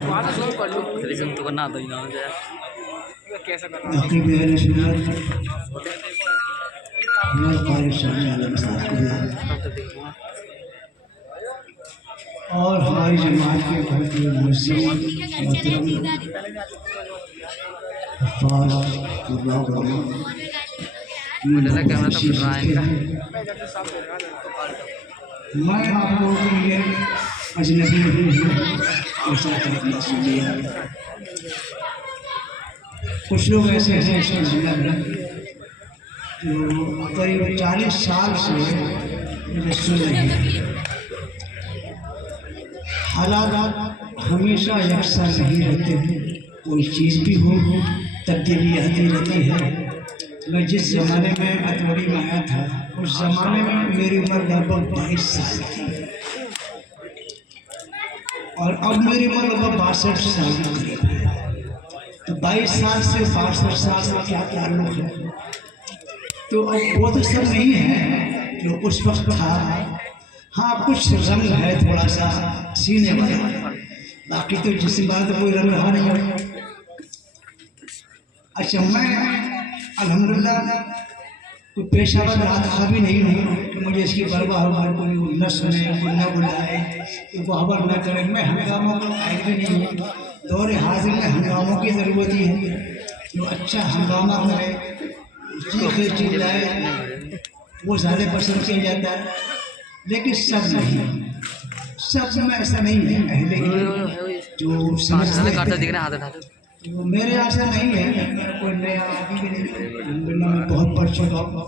Resume तो करना आता ही ना मुझे कैसे करना बाकी मेरे सुन्नत हमारे क़ारी साहब आलम साहब और हमारी जमात के बहुत ही मुस्लिम मोहतरम हफ़ाज़ तुल्लाह वगैरह मुझे लगा कैमरा तो तशरीफ़ फट रहा है रखते इनका। हैं। मैं आप लोगों के लिए अजनबी नहीं हूँ, ऐसा कहना सुनिए। कुछ लोग ऐसे हैं इस जिला में जो करीब 40 साल से मुझे सुन रहे हैं। हालात हमेशा यकसा नहीं रहते हैं, कोई चीज़ भी हो तब्दीली आती रहती है। मैं जिस ज़माने में अतवरी में आया था उस ज़माने में मेरी उम्र लगभग 22 साल थी और अब मेरी उम्र लगभग 62 साल के करीब है। तो 22 साल से 62 साल में क्या ताल्लुक है? तो अब वो तो सब नहीं है जो उस वक्त था। हाँ, कुछ रंग है थोड़ा सा सीने वाला, बाकी तो जिस बात कोई रंग रहा नहीं है। अच्छा, मैं अल्हम्दुलिल्लाह कोई पेशावर राधा भी नहीं हूँ कि मुझे इसकी परवाह हो, कोई न सुने, कोई न बुलाए, कोई बहबर न करे। मैं हंगामों का कायल भी नहीं हूँ। दौर हाजिर में हंगामों की ज़रूरत ही है। जो अच्छा हंगामा करे, चीखे चिल्लाए, वो ज़्यादा पसंद किया जाता है। लेकिन सब नहीं, सब में ऐसा नहीं है। अहले जो समझते काटता दिख हैं, रहा है हाथ उठाते वो मेरे ऐसा नहीं है। मैं कोई नया आदमी भी नहीं हूँ, अल्हम्दुलिल्लाह मैं बहुत पढ़ चुका हूँ।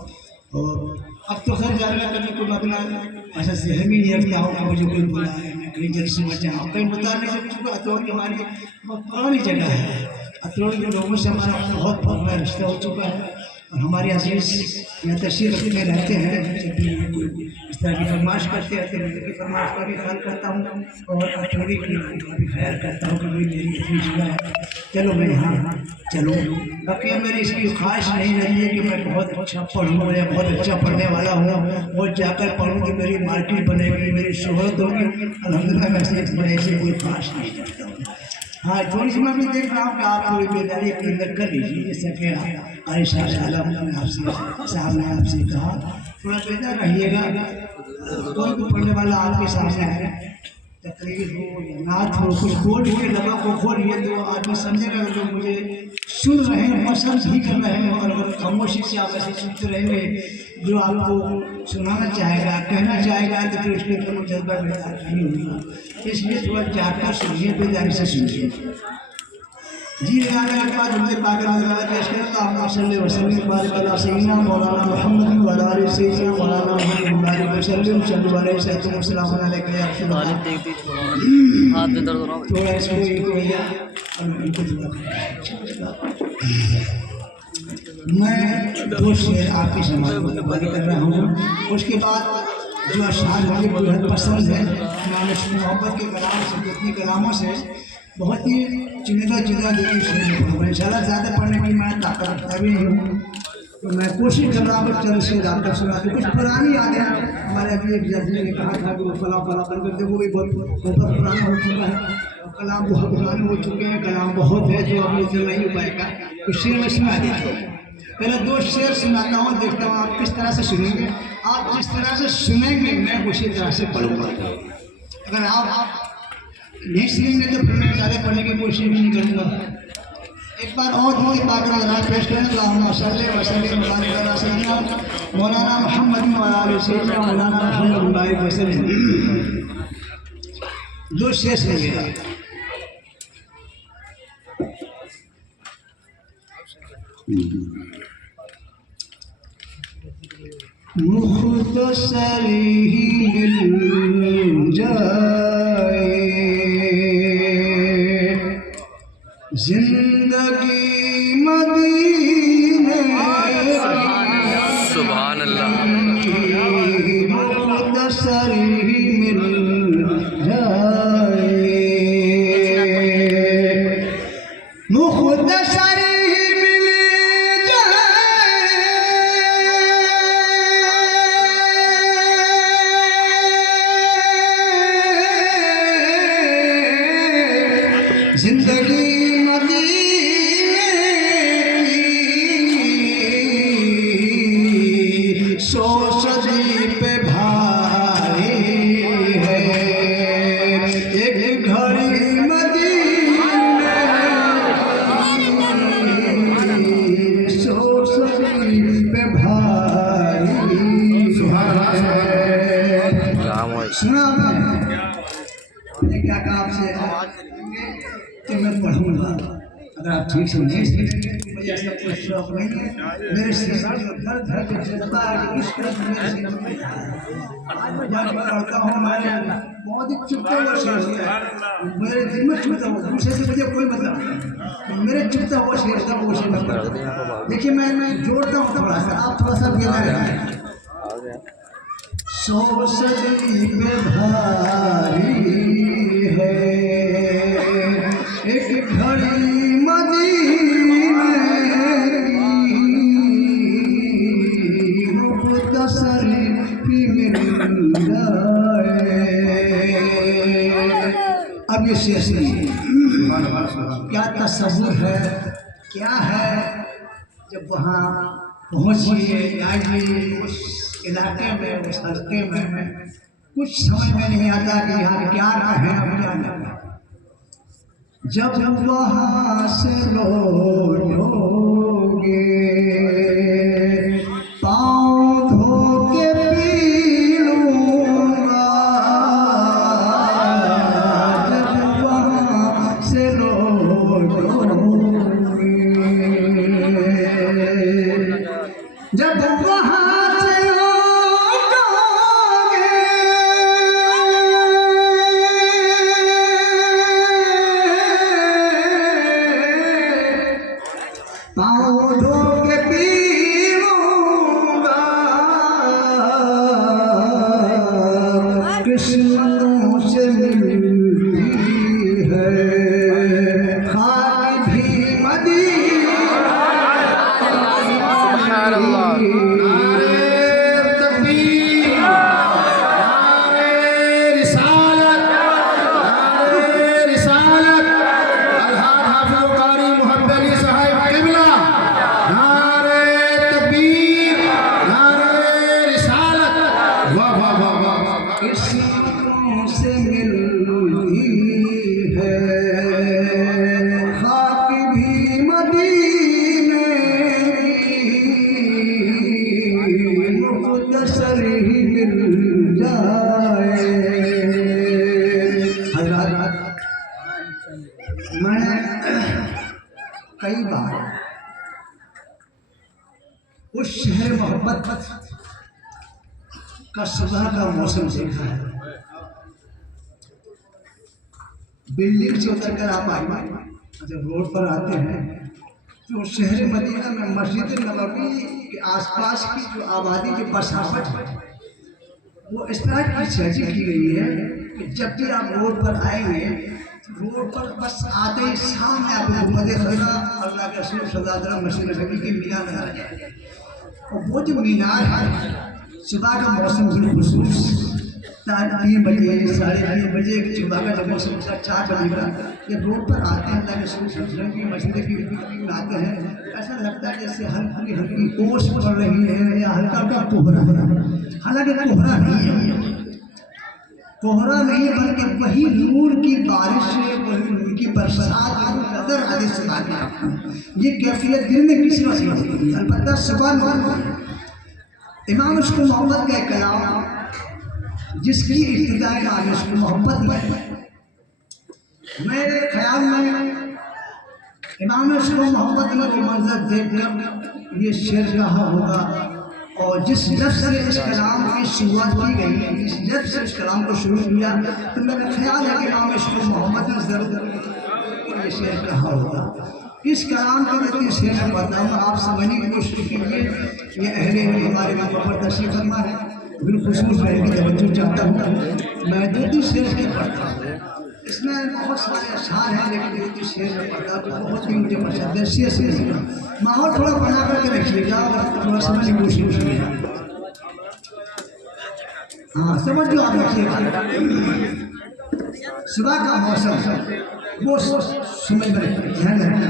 और अब तो खैर जानना कभी कोई अपना ऐसा जहन ही नहीं रखता हूँ कि मुझे कोई बुलाए, मैं कहीं जलसे में जाऊँ, कहीं बताने से चूँकि अतरौली हमारी बहुत पुरानी जगह है। अतरौली के लोगों से हमारा बहुत पुराना रिश्ता हो चुका है और हमारे अजीज यहाँ तशरीफ रखते रहते हैं। जब भी कोई इस तरह की फरमाइश करते रहते हैं, उनकी फरमाइश का भी ख्याल करता हूँ और अतरौली की भी ख्याल करता हूँ कि भाई मेरी इतनी जगह है, चलो मैं यहाँ चलो। बाकी मेरी इसकी ख्वाहिश नहीं रही है कि मैं बहुत अच्छा पढ़ूँ या बहुत अच्छा पढ़ने वाला हूँ और जाकर पढ़ूँ कि मेरी मार्केट बनेगी, मेरी शोहरत होगी। अल्हम्दुलिल्लाह मैं ऐसी कोई ख्वाहिश नहीं करता हूँ। हाँ, थोड़ी सी मैं भी देख रहा हूँ कि आप थोड़ी बेदारी अपने अंदर कर लीजिए, जैसा कि आयशा साहब ने आपसे कहा, थोड़ा बेदार रहिएगा। कोई भी पढ़ने वाला आपके सामने है, तकरीर हो या नात हो, कुछ बोल के लगा को खोलिए तो आदमी समझेगा कि लोग मुझे सुन रहे हैं, पसंद भी कर रहे हैं। और अगर खामोशी से आप ऐसे सुनते रहेंगे, जो आपको सुनाना चाहेगा, कहना चाहेगा, तो फिर उसके ऊपर जज्बा बेदार नहीं होगा। इसलिए थोड़ा जाकर सुनिए, बेदारी से सुनिए। जी गाने के बाद उनके पाक नज़ारा पेश करें। अल्लाहुम्मा सल्लि व सल्लिम बारिक अला सय्यिदिना मौलाना मुहम्मद व अला आलि सय्यिदिना मौलाना मुहम्मद बारिक व सल्लिम सल्लल्लाहु अलैहि वसल्लम अलैका या रसूल अल्लाह। देखते ही छोड़ा हाथ में दर्द हो रहा है। थोड़ा इसको इनको भैया और इनको थोड़ा मैं दो शेर आपके समाज में बारी कर रहा हूँ। उसके बाद जो अशार मुझे बेहद पसंद है, मैंने मोहब्बत के कलाम से, कितनी कलामों से बहुत ही चुनिंदा देखी शेर पढ़ूँगा। इंशाल्लाह ज़्यादा पढ़ने की मैं ताकत रखता भी नहीं हूँ, तो मैं कोशिश कर रहा हूँ कि चलो शेर आपका सुना दूँ। कुछ पुरानी यादें हमारे अभी एक जज्बे ने कहा था कि वो फला फला बन करके, वो भी बहुत पुराना हो चुका है। कलाम बहुत पुराने हो चुके हैं, कलाम बहुत है जो अब मुझसे नहीं हो पाएगा। तो शेर में सुना दीजिए। पहले दो शेर सुनाता हूँ, देखता हूँ आप किस तरह से सुनेंगे। आप जिस तरह से सुनेंगे मैं उसी तरह से पढ़ूंगा। अगर आप नहीं सुनेंगे तो फिर मैं ज़्यादा पढ़ने की कोशिश भी नहीं करूँगा। एक बार और बहुत पाक नज़ारा पेश करें। अल्लाहुम्मा सल्लि व सल्लिम बारिक अला सय्यिदिना मौलाना मुहम्मद व अला आलि सय्यिदिना मौलाना मुहम्मद बारिक व सल्लिम। दो शेर सुनिएगा। मुख्तसर ही मिल जाए जिंदगी मदीने सुभान अल्लाह। की, मुख्तसर ही मिल जाए, मुख्तसर ही मिल जाए जिंदगी मदीने की 100 सदी पे भारी है। एक घड़ी मदीने की 100 सदी पे भारी है। सुना मैंने क्या कहा आपसे कि मैं पढ़ूंगा, अगर आप ठीक से नहीं समझेंगे मुझे ऐसा कोई शौक नहीं है। मेरे सीने में धर धर के जज्बा है, इश्क मेरे सीने में है। आज मैं जब पढ़ता हूँ मैंने बहुत ही चुपते हुए शेर होता है, मेरे दिल में चुपता हुआ, दूसरे से मुझे कोई मतलब नहीं, मेरे चुपता हुआ शेर था वो शेर मैं पढ़ता हूँ। देखिए मैं जोड़ता हूँ थोड़ा सा, आप थोड़ा सा बेला रहें। 100 सदी पे भारी है, एक घड़ी मदीने की मुख्तसर ही मिल जाए। अब ये शेष नहीं क्या तस्वुर है, क्या है जब वहाँ पहुँचिए जाइए उस इलाके में, उस हल्के में कुछ समझ में नहीं आता कि यहाँ क्या कहें और क्या नहीं। जब वहाँ से लौटोगे पाँव धो के पी लूँगा, जब वहाँ से लौटोगे, जब वहाँ से पाँव धो के पी लूँगा, किस्मतों से मिलती है खाक भी मदीना की। किस्मतों से मिलती है खाक भी मदीने की मुख्तसर ही मिल जाए। हज़रात मैंने कई बार उस शहर मोहब्बत का सुबह का मौसम देखा है। बिल्डिंग से उतर कर आप आए जब रोड पर आते हैं तो शहर मदीना में मस्जिद नबवी के आसपास की जो आबादी की बसावट है वो इस तरह की सजी की गई है कि जब भी आप रोड पर आएंगे रोड पर बस आते ही सामने आपको मदीना अल्लाह के रसूल सल्लल्लाहु अलैहि वसल्लम मस्जिद नबवी की मीनार नजर आ जाएगी। और वो जो मीनार है सुबह का मौसम खुशबूस 3 बजे 3:30 बजे सुबह का जब मौसम 4 बजे का जब रोड पर आते हैं ताकि सूर्य की मस्जिद की में आते हैं ऐसा लगता है जैसे हल्की हल्की ओस पड़ रही है या हल्का हल्का कोहरा। हालांकि कोहरा नहीं है, कोहरा नहीं है बल्कि वही नूर की बारिश है, वही नूर की बरसात नजर आने से आती है। ये कैफियत दिन में किसी वक्त नहीं होती, अलबत्ता सुबह में। इमाम इश्क़ मोहब्बत का कलाम जिसकी इब्तिदा इमाम इश्क़ मोहब्बत में, मेरे ख्याल में इमाम इश्क़ मोहब्बत में वो मंजर देखकर ये शेर कहा होगा। और जिस लफ्ज़ से इस कलाम की शुरुआत की गई है, जिस लफ्ज़ से इस कलाम को शुरू किया, तो मेरा ख्याल है कि इमाम इश्क़ मोहब्बत ने ज़रूर ये शेर कहा होगा। इस कलाम का मैं इस शेर में बताऊँगा, आप समझने की कोशिश कीजिए। ये अहले हमारे यहाँ पर तशरीफ़ फरमा है, बिल्कुल खुशबू रहने की तवज्जो चाहता हूँ। मैं 2 शेर के पढ़ता हूँ, इसमें बहुत सारे अशार हैं लेकिन 2 शेर में पढ़ता हूँ जो बहुत ही मुझे पसंद है। शेर माहौल थोड़ा बना करके रखिएगा और थोड़ा समझने की कोशिश कीजिएगा। हाँ समझ लो आप, रखिएगा। सुबह का मौसम वो समझ में ध्यान रखना।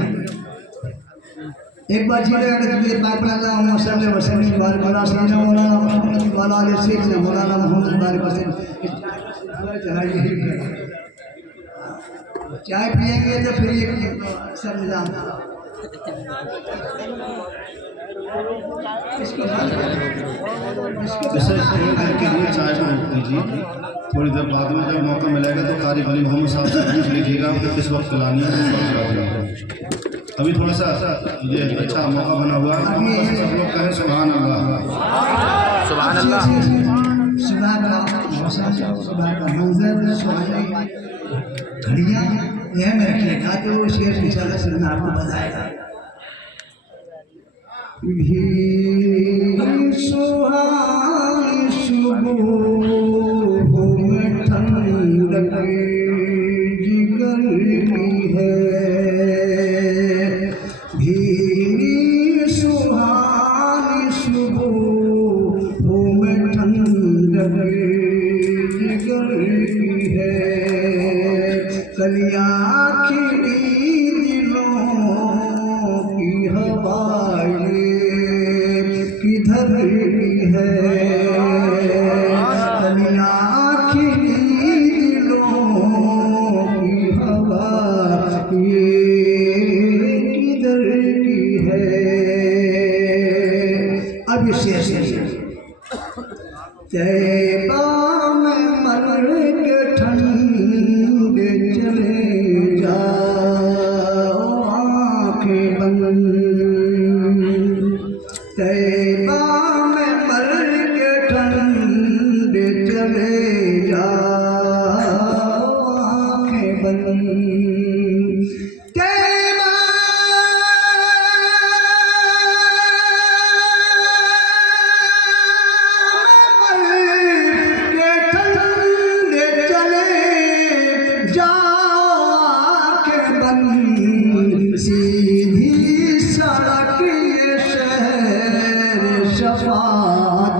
एक बार जी लगा कि ये पाक वाला मौसम में वसनी बार वाला सीना वाला ये शेख ने मौलाना मोहम्मद बार वसन चाय पिएंगे तो फिर ये सब निजाम जैसे थोड़ी देर के लिए चाय को रोक दीजिए, थोड़ी देर बाद में जब मौका मिलेगा तो कारी वली मोहम्मद साहब से पूछ लीजिएगा कि किस वक्त पिलानी है, किस वक्त पिलानी। अभी थोड़ा सा ये अच्छा मौका बना हुआ है, सब लोग कहें सुभान अल्लाह। सुभान अल्लाह। सुबह का मौसम, सुबह का मंजर, सुहानी घड़ियाँ यह में रखिएगा तो शेर इंशाल्लाह से आपको बताएगा। सुहानी सुबह में ठंडक जिगर है, भीनी सुहानी सुबह में ठंडक जिगर है, कलिया खिली दिलों की हवाएं किधर है, कलिया खिली दिलों की हवा ये किधर की है। अब ये तैबा में मर के ठंडे चले जाओ आँखें बंद, तैबा में मर के ठंडे चले जाओ आँखें बंद, सीधी सड़क ये शहर शफात,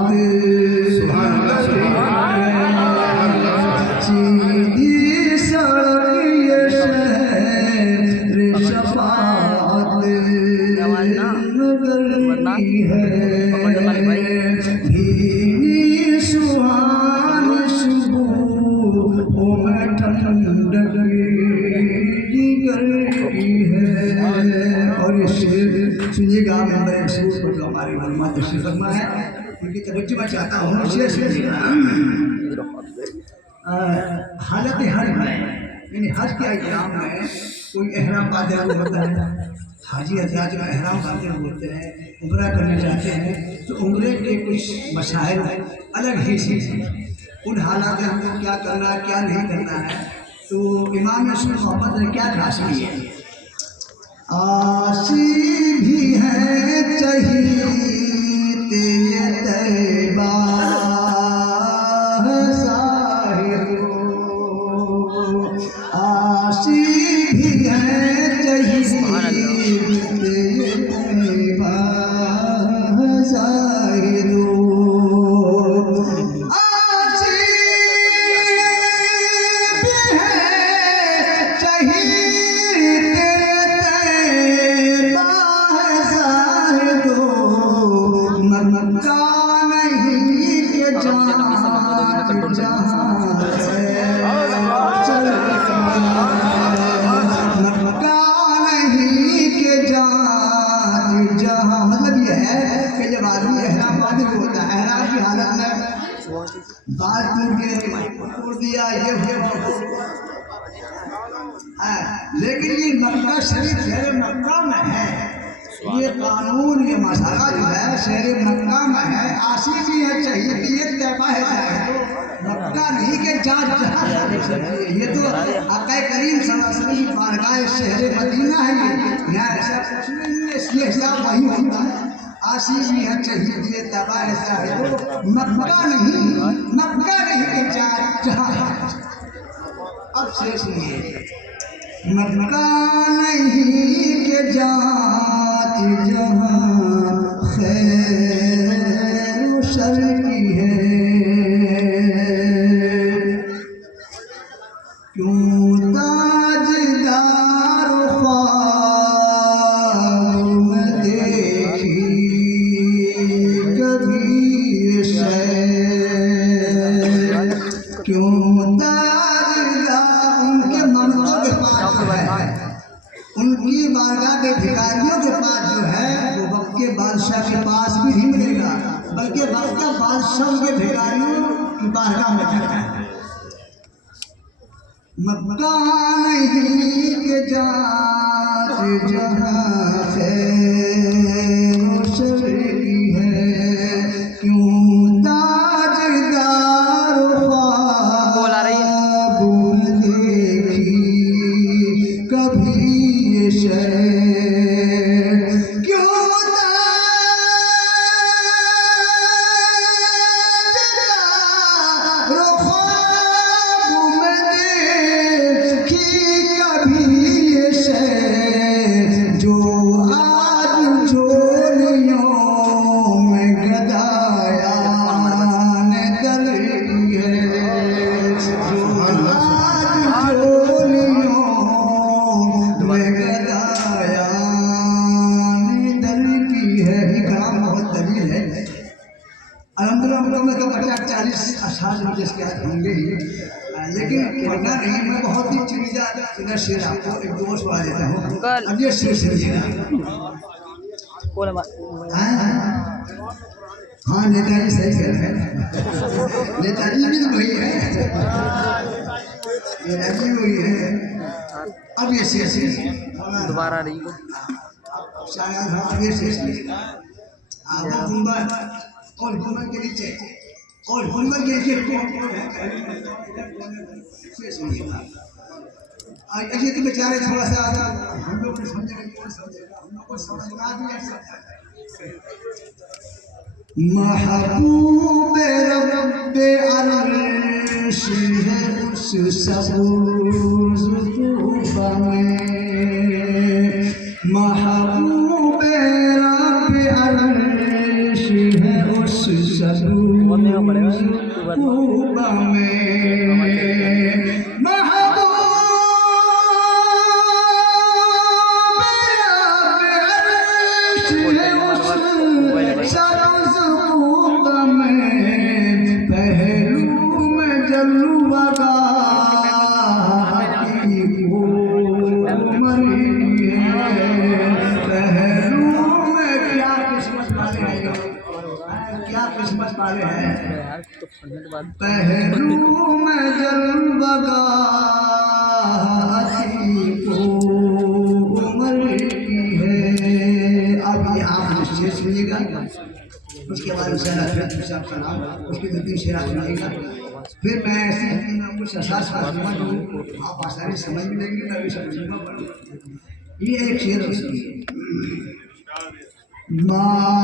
सीधी सड़क ये शहर शफात नगर की है, भीनी सुहानी सुबह में ठंडक जिगर की है। और ये शेर सुनिएगा, मैं एक शेर पर जो हमारी मलमा तशरीफ फरमा है उनकी तवज्जो मैं चाहता हूँ। शेर हालत हज में, यानी हज के अय्याम में कोई एहराम बांधे हुए होता है, हाजी हजरात जो एहराम बांधे हुए होते हैं, उम्रा करने जाते हैं, तो उम्रे के कुछ मसाइल अलग ही हैं। उन हालात में हमको क्या करना है क्या नहीं करना है, तो इमाम मोहम्मद ने क्या राशि है, आशी भी है चाहिए तैबा साहिरो, आशी भी है चाहिए तैबा साहिरो, बात तोड़ दिया ये लेकिन ये मक्का शरीफ शहर मक्का में है, ये कानून ये मसाला जो है शहर मक्का में है, आशी भी है चाहिए कि ये तैबा है, मक्का नहीं के जहाँ ये तो आका करीम सल्लल्लाहु अलैहि वसल्लम की बारगाह शहर मदीना है, यहाँ ऐसा कुछ नहीं है, इसलिए हिसाब वही होता है। आशीष भी है चाहिए ये तैबा ऐसा है, तो मक्का नहीं के जहाँ। अब शेष नहीं, मक्का नहीं के जात जहाँ खैर शर की है, क्यों ताजदार उनकी बारगाह के भिखारियों के पास जो है वो वक्त के बादशाह के पास भी नहीं मिलेगा, बल्कि वक्त का बादशाह के भिखारियों की बारगाह में जाता है। मक्का नहीं के जात जहाँ से की है, क्यों ताजदार बोल आ रही है। ख्वाब देखी कभी ये शहर, क्यों ताजदार ख्वाब देखी कभी ये शहर, जो आज झोलियों में गदायान दल है, जो आज झोलियों में गदायान दल की है। ये कलाम बहुत तवील है। अलहमदुलिल्लाह हम लोग में तो 40-50 बजे इसके आज होंगे ही, लेकिन पढ़ना नहीं। मैं बहुत ही चीज़ा सीधा शेर आपको एक दो सुना देता हूँ। अब ये शेर सुनिएगा। बोल हाँ नेताजी सही कह रहे हैं, नेताजी भी तो वही है, नेताजी वही है। अब ये शेर दोबारा रही हो। शायद हाँ अब ये शेर आधा गुंबद और गुंबद के नीचे और गुंबद के नीचे कौन है शेर सुनिएगा। ऐसे तो बेचारे थोड़ा सा हम लोग को समझेंगे, कौन समझेगा, हम लोग को समझना भी नहीं सकता। महबूब रब्बे अर्श है उस सबूज़ तूबा में, महबूब रब्बे अर्श है उस सबूज़ तूबा में, क्या किस्मत वाले हैं पहलू में जलबगाती को उमर की है। अब ये आप शेर सुनिएगा, उसके बाद दूसरा नाम, उसके दो तीन शेर सुनाएगा, फिर मैं ऐसे कुछ एहसास करूँगा जो आप आसानी समझ में लेंगे, मैं भी समझूंगा। ये एक शेर उसकी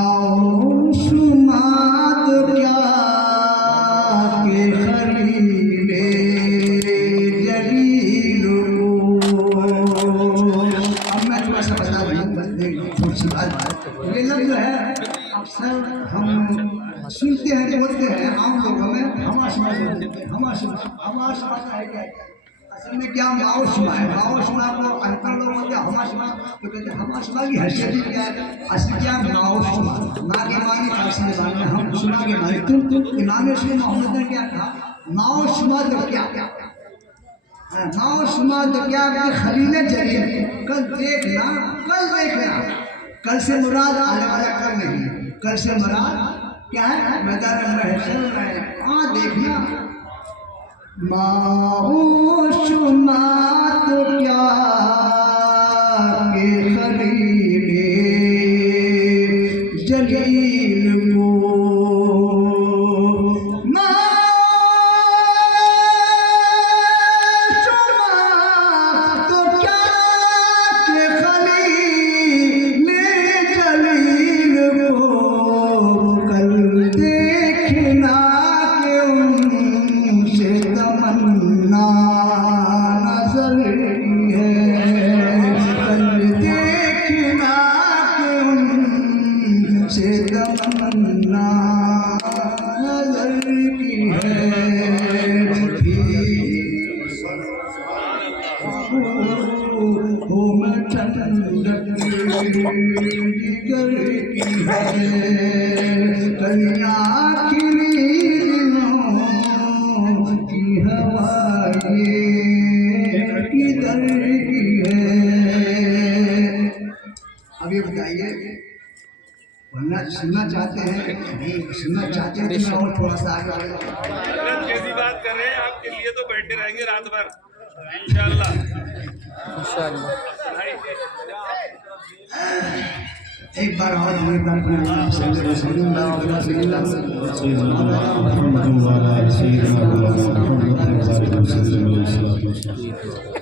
मासूमात क्या के खलीले जलील। अब मैं थोड़ा सा बता दूँ, थोड़ी सी बात। ये लफ्ज़ है अक्सर हम सुनते हैं, बोलते हैं आम लोगों में हमाशुमा बोलते हैं। हमाशुमा है क्या? असल में क्या माओशुमा है? माओशुमा को अनपढ़ लोग बोलते हैं हमाशुमा, तो कहते हैं हमाशुमा की हैसियत ही क्या है? असल क्या माओशुमा, ना के मानी फारसी में माने हम सुना के माने तुम इमाम मोहम्मद ने क्या कहा? माओशुमा तो क्या माओशुमा तो क्या खलीले जलील। कल देखना, कल से मुराद आने वाला कल नहीं, कल से मुराद क्या है? मैदान महशर में वहाँ देखना। माओशुमा तो क्या के खलीले जलील को, माओशुमा तो क्या के खलीले जलील को, कल देखना के उनसे तमन्ना नजर की है, कल देखना के उनसे तमन्ना नजर की है। हो मैं ठंडक जिगर की है, कन्या खिली दिनों की हवा ये किधर की है। जाइए, वरना सुनना चाहते हैं नहीं सुनना चाहते हैं तो मैं और थोड़ा सा आगे बढ़ जाऊँ। हजरत कैसी बात कर रहे हैं, आपके लिए तो बैठे रहेंगे रात भर इंशाल्लाह। इंशाल्लाह। एक बार और एक बार अपने नाम से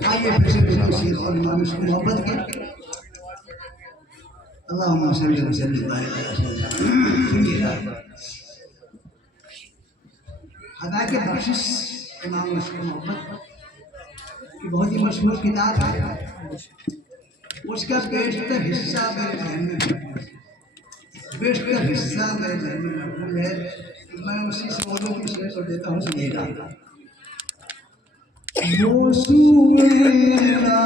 आइए फिर से किसी और नाम से मोहब्बत के अल्लाहुम्मा सल्ली व सल्लिम बारिक अला सय्यिदिना हदा के बख्शिश इमाम मशहूर मोहब्बत की बहुत ही मशहूर किताब है। उसका बेशतर हिस्सा मेरे जहन में बेशतर हिस्सा मेरे जहन में महफूज है। मैं उसी से बोलूँ कि शेर को देता हूँ सुनिएगा। वो सुएला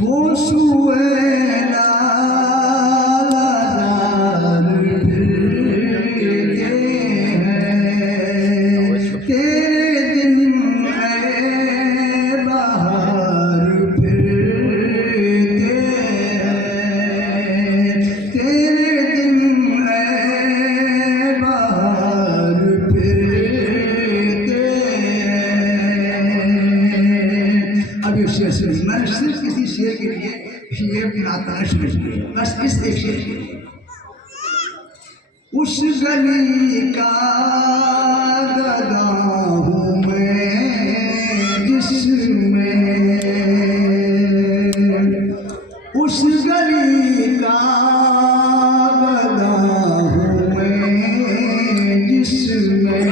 वो सुएला मैंने सिर्फ किसी शेर के लिए ये बनाता है बस इस एक शेर के लिए। उस गली का गदा हूँ मैं जिसमें उस गली का गदा हूँ मैं जिसमें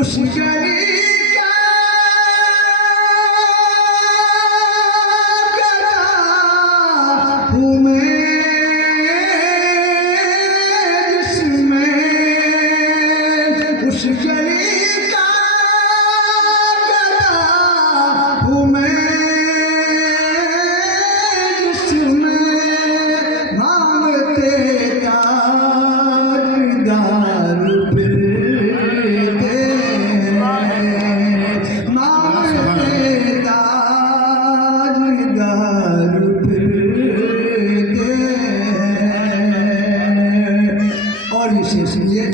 उस गली उस गली का गदा हूँ मैं जिसमें मांगते ताजदार फिरते मांगते ताजदार फिरते। और इसे सुनिए,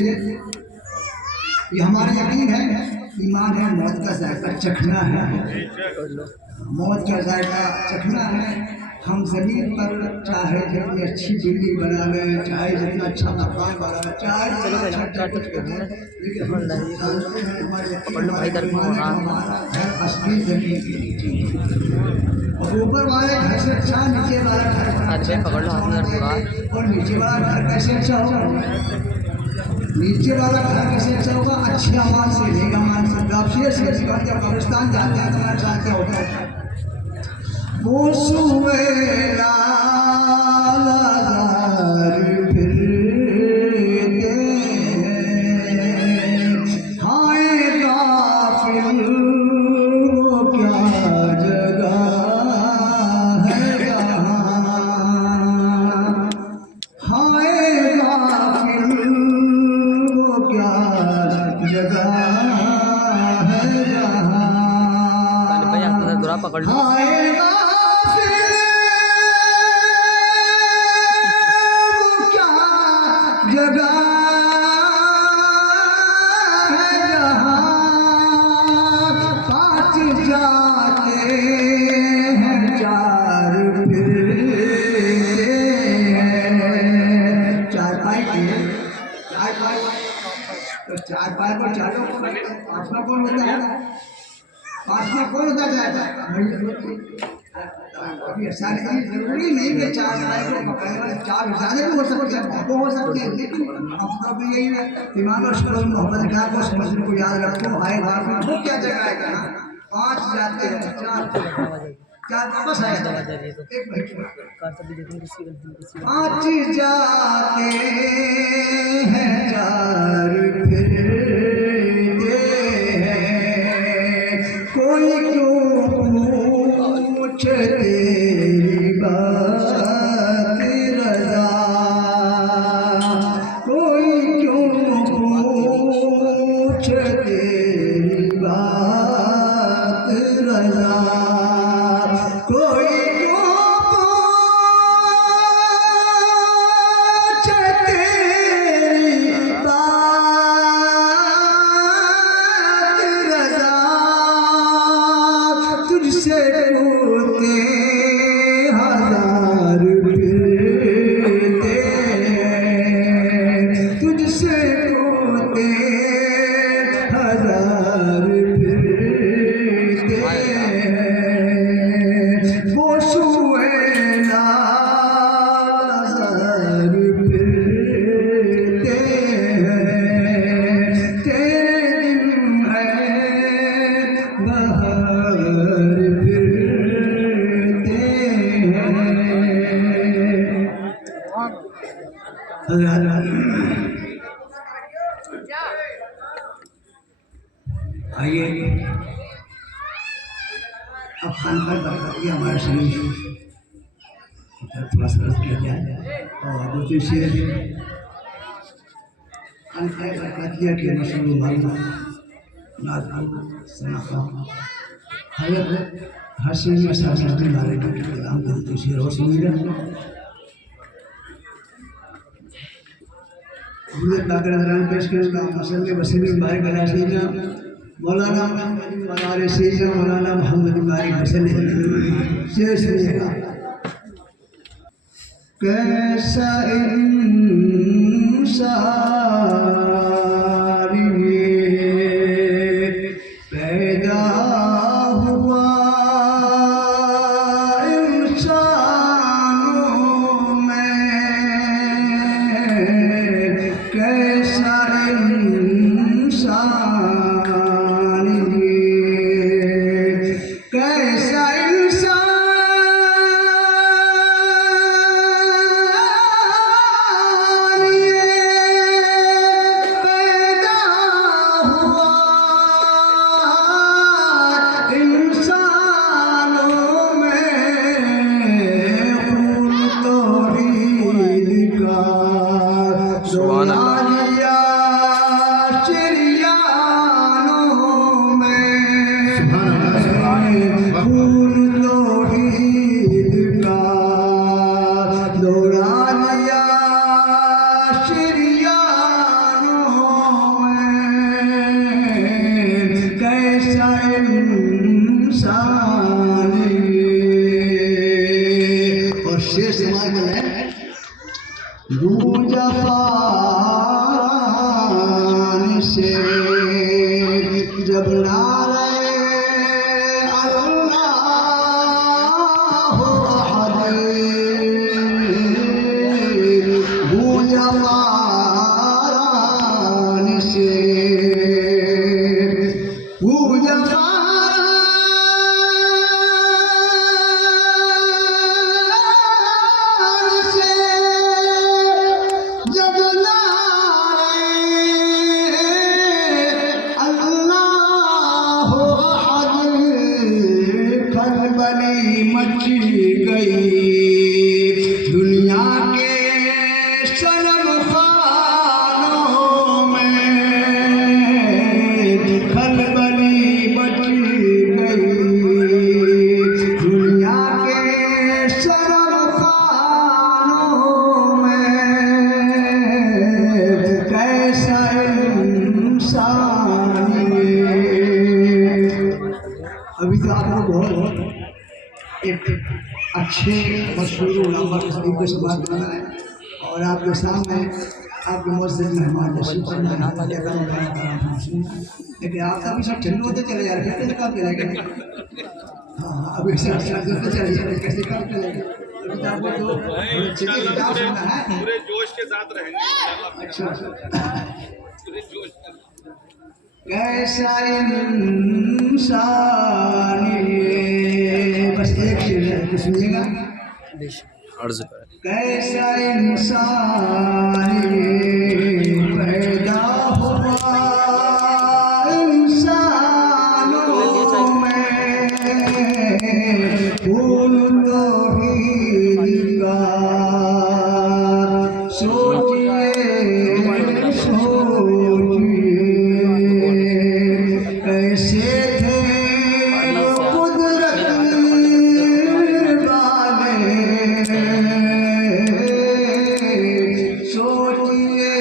ये हमारा यकीन है, ईमान है, मौत का जायका चखना है, मौत का जायका चखना है। हम जमीन पर चाहे जितनी अच्छी बिल्डिंग बना लें, चाहे जितना अच्छा मकान बना लें, चाहे जितना अच्छा टेबल करें, लेकिन हमारा घर असली जमीन के नीचे और ऊपर वाले घर से अच्छा नीचे वाला घर और नीचे वाला घर कैसे अच्छा होगा? नीचे वाला घर कैसे अच्छा होगा? अच्छे अमाल से लेगा मान से आप शेर से जब कब्रिस्तान जाते हैं तो मेरा ख्याल क्या होता है? वो सुएला फिरते हाय गाफिल वो क्या जगह है यहाँ, हाय गाफिल क्या जगह है जहाँ पकड़ लो। आएगा फिर क्या जगह है जहाँ पाँच जाते हैं चार फिरते हैं। चार पाई तो चार पाई को चारों पाँचवा कौन होता है? पाँचवा कौन होता जाएगा? अभी ऐसा नहीं जरूरी नहीं कि चार पाई को पकड़ने वाले चार ज़्यादा भी हो सकते हैं, वो हो सकते हैं, लेकिन अपना भी यही है ईमान और शुक्र मोहब्बत का को समझने को याद रखो। आए वो क्या जगह है कहाँ? पाँच जाते हैं चार वापस आए एक मिनट पाँच जाते हैं चार फिरते हैं कोई क्यों पूछे तेरी बात रज़ा, कोई क्यों पूछे तुझसे होते हजार फिरते हैं, वो सुए नाज़र फिरते हैं, तेरे दिन है बहार फिरते हैं। आइए अब खान पर बताइए हमारे शरीर थोड़ा सा किया जाए और दूसरी चीज खान पर किया कि मशहूर मालूम नाज़ सनाफा हर चीज में साथ मारे कलाम को दूसरी रोशनी मुझे पाकरान पेश करेगा मसले वसीले बारिक अला सैयदना मौलाना हमारे सैयदना मौलाना मोहम्मद बारिक वसीले शेष सुनिएगा। कैसा इंसान ये पैदा हुआ इंसानों में, कैसा इंसान ये, कैसा इंसान ये पैदा हुआ इंसानों में, खून तौहीद का सुभान अल्लाह। लिया चिड़ियानों में, खून तौहीद का दौड़ा लिया चिड़ियानों में, कैसा इंसान ये। और शेष समाज में है जफान से जब नारे अल्लाह जफान से जब नारे अल्लाह खलबली मच गई दुनिया के सनम खानों में, खलबली मच गई दुनिया के सनम खानों में, कैसा इंसान ये। अभी तो आपको बहुत एक अच्छे मशहूर उलमा के सभी को समाज बनाना है और आपके सामने आपके मस्जिद में हमारे लेकिन आप अभी सब ठंड होते चले जा रहे हैं, कैसे काम चलेगा? हाँ अभी सब ठंड होते चले जा रहे हैं, कैसे काम चलेगा? अभी तो आपको तो चीजें किताब सुनना है। पूरे जोश के साथ रहेंगे अच्छा पूरे जोश के साथ। कैसा इंसान ये। बस एक शेर है तो सुनिएगा। अर्ज कर कैसा इंसान ये पैदा हुआ इंसानों में, खून तौहीद का सोचिए कैसे थे कुदरत वाले, सोचिए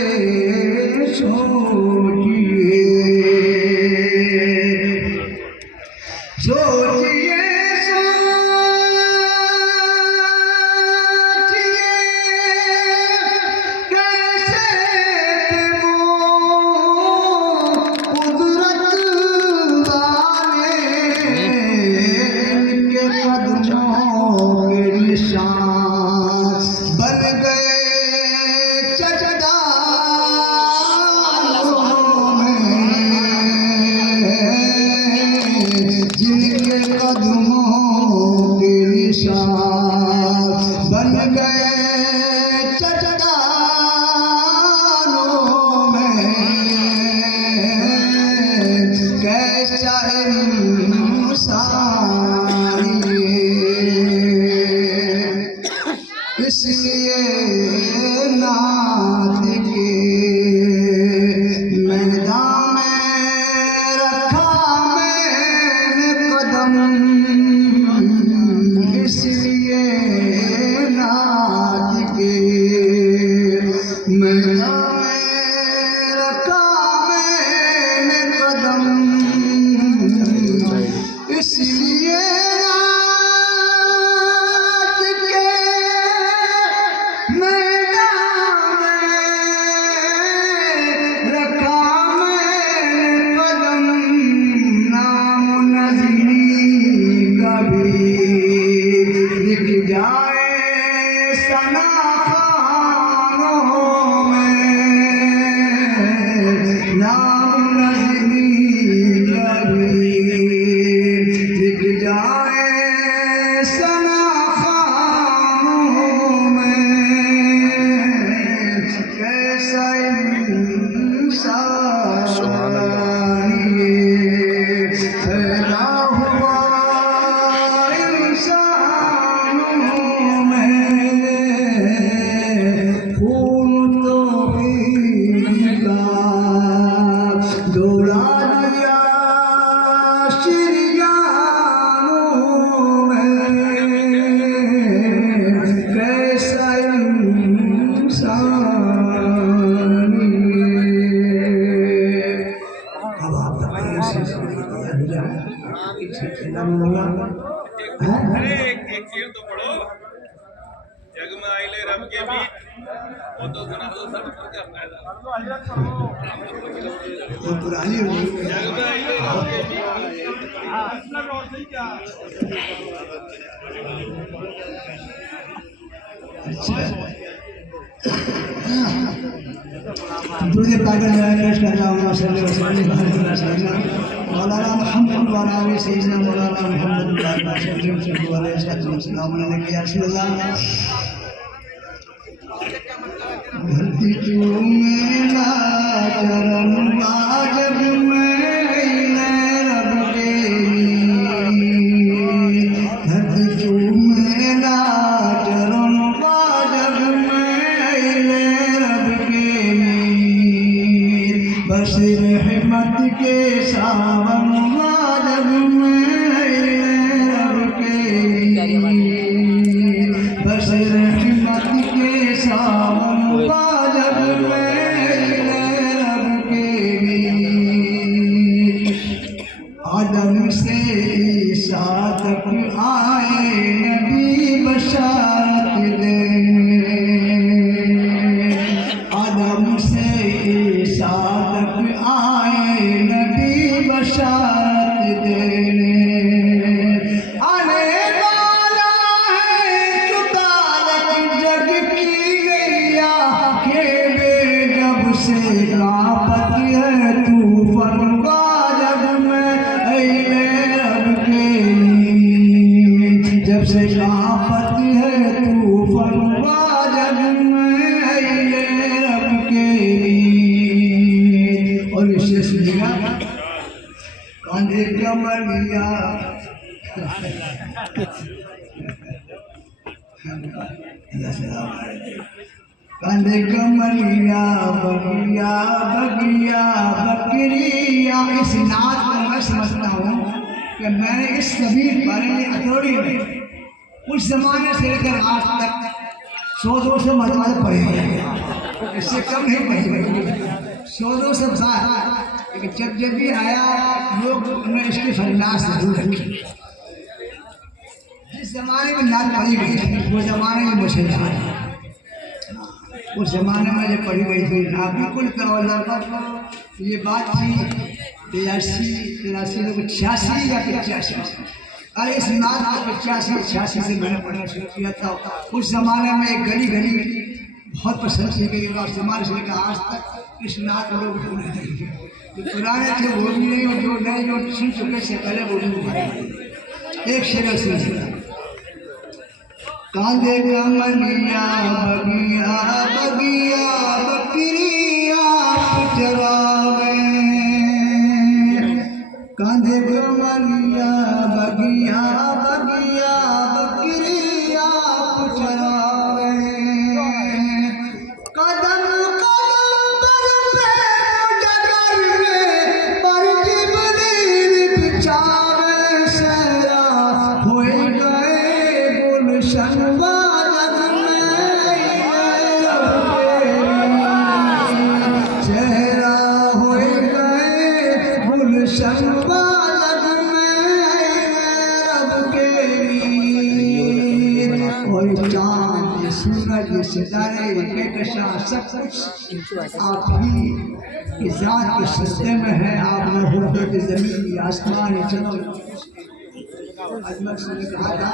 पैदा हुआ इंसानों में फूल तो पीला दौड़ा दिया शिरजानों में कैसा अब आप बताइए अरे एक शेर तो पढ़ो, जग में आइले रब के बीच, वो तो सुना दो सब का फायदा। वो पुरानी हो गई। जग में आइले रब के बीच। दुर्गे पागल पेश कर रहा हूँ मौलाना मोहम्मद वाला सैयदना मौलाना मोहम्मद धरती चूमेला चरण बाजब में रब के धरती चूमेला चरण बाजब में रब के बस रहमत के सावन बाजब में रब के बस रहमत के सावन बाजब में रब के आदम से ईसा तक आए नबी बशारत देने आदम से ईसा तक आए नबी बशारत देने आने वाला है चुकालत जग की गैया खेबे जब से कापत है तूफान बाजब में अइले रब के जब से कापत है तूफान बाजब में अइले रब के और इसे सुनिएगा कांधे कमरिया कांधे कमरिया बगिया बगिया बकरिया। इस नात को मैं समझता हूँ कि मैंने इस कबीर बारे में अतोड़ी में उस जमाने से लेकर आज तक 100-200 मरतबा पढ़े हैं, इससे कम नहीं पढ़ी गई 100-200 साल। लेकिन जब भी आया लोग उन्हें इसकी फरनाश जरूर रखी। जिस जमाने में नात पढ़ी गई थी वो जमाने में मुझे याद है। उस जमाने में जब पढ़ी गई थी आप बिल्कुल ये बात थी 83 लोग 86 या 85। अरे इस नात को 85-86 से मैंने पढ़ना शुरू किया था। उस जमाने में एक गली बहुत पसंद की गई और जमाने से लेकर आज तक इस नात लोग भूले नहीं। जो पुराने थे वो भी नहीं और जो नए जो सुन चुके से पहले वो भी भूले। एक शेर सुन कांधे कमरिया बगिया बगिया बकरिया चरावे कांधे कमरिया बगिया बगिया बकरिया चरावे कदम कदम पर जिबरील बिछावे सहरा होए गए गुलशन बाजब में चेहरा होए गए गुलशन बाजब में रब के और चांद सूरज सितारे बेकशा सब कुछ आप ही की जात के सस्ते में है। आप न होते कि जमीन आसमान चलो अजमत से कहा था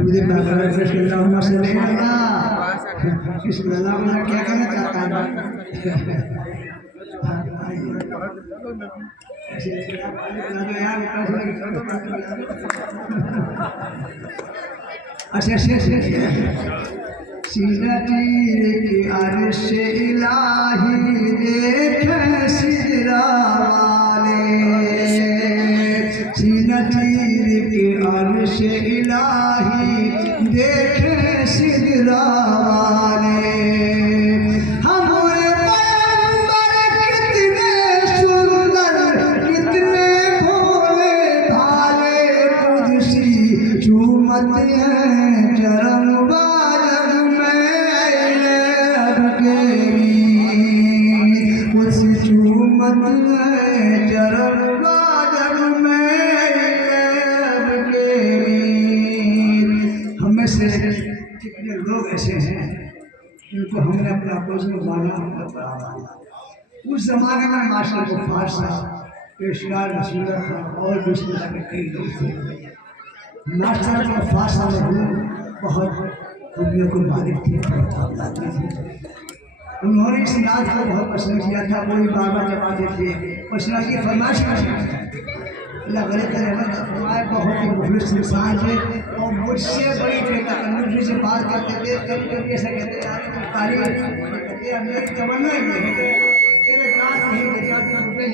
मुझे से नहीं लगा इस अल्लाह में क्या कहना चाहता है अच्छा सीना तीर के अर्श इलाही देखे सिदरा वाले, सीना तीर के अर्श इलाही देखे सिदरा वाले। हमारे पैगंबर कितने सुंदर, कितने भोले भाले, कुदसी चूमत हैं चरण बाजग में रब के कुछ चूमत हैं चरण बाजग में रब के। हमें से कितने लोग ऐसे हैं जिनको हमने अपना कोई माना, अपना बड़ा माना। उस जमाने में माशा गफ्फार साहब, पेशकार रसूला खां और बिस्मिल्लाह के कई लोग थे। मास्टर गफ्फार साहब बहुत खूबियों को मालिक थे, उन्होंने इस नाच को बहुत पसंद किया था। कोई बाबा जब आते थे पसंद की फरमाइश करते थे। अल्लाह बड़े तरह फरमाए, बहुत ही मुखलिस इंसान थे और मुझसे बड़ी बेतकल्लुफ़ी से बात करते थे। कभी कभी ऐसा कहते यार तारीफ मेरी तमन्ना ही है कि तेरे दांत नहीं बचाते रुपये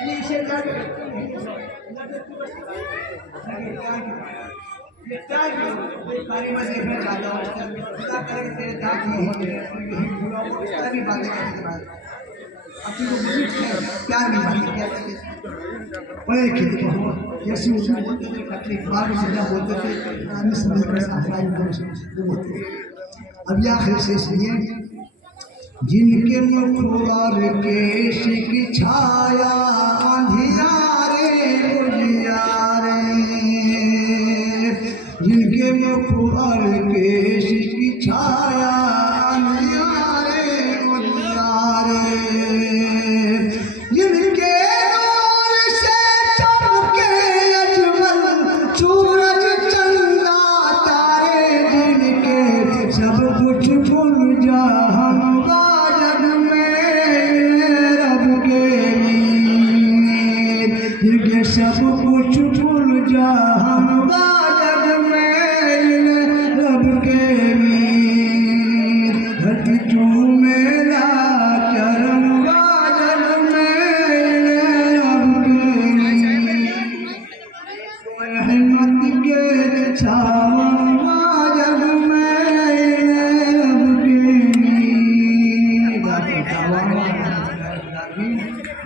नहीं इसे कारी मैं देखना चाहता हूँ तेरे दांत नहीं होंगे भी बातें करते बाद अपनी को प्यार नहीं बातें क्या पढ़े लिखे जैसे उसमें बोलते थे कतरी बार सीधा बोलते थे बोलते थे। अब यह आखिर से इसलिए जिनके मुखवार केश की छाया अंधियारे उजियारे, जिनके मुखवार केश की छाया अंधियारे उजियारे, जिनके नूर से चमके अजमल सूरज चंदा तारे, जिनके सब कुछ भूल जा हम बाजग में रब के मीर, जिनके सब कुछ भूल जा हम बाजग में रब के मीर, धरती चूमेला चरण बाजग में रब के मीर, रहमत के छावन बाजग में रब के मीर।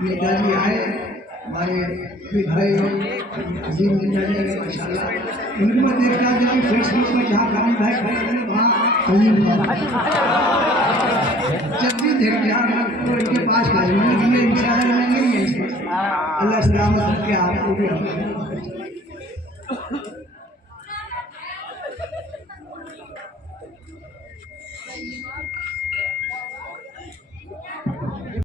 नेताजी आए हमारे भाई अजीम नेताजी आए माशाल्लाह। उनको देखा जब फेसबुक में जहाँ कहीं भाई खड़े थे वहाँ अजीम जब भी देखते हैं तो इनके पास खड़े हैं, इंशाल्लाह नहीं है। अल्लाह सलामत रखे आपको भी।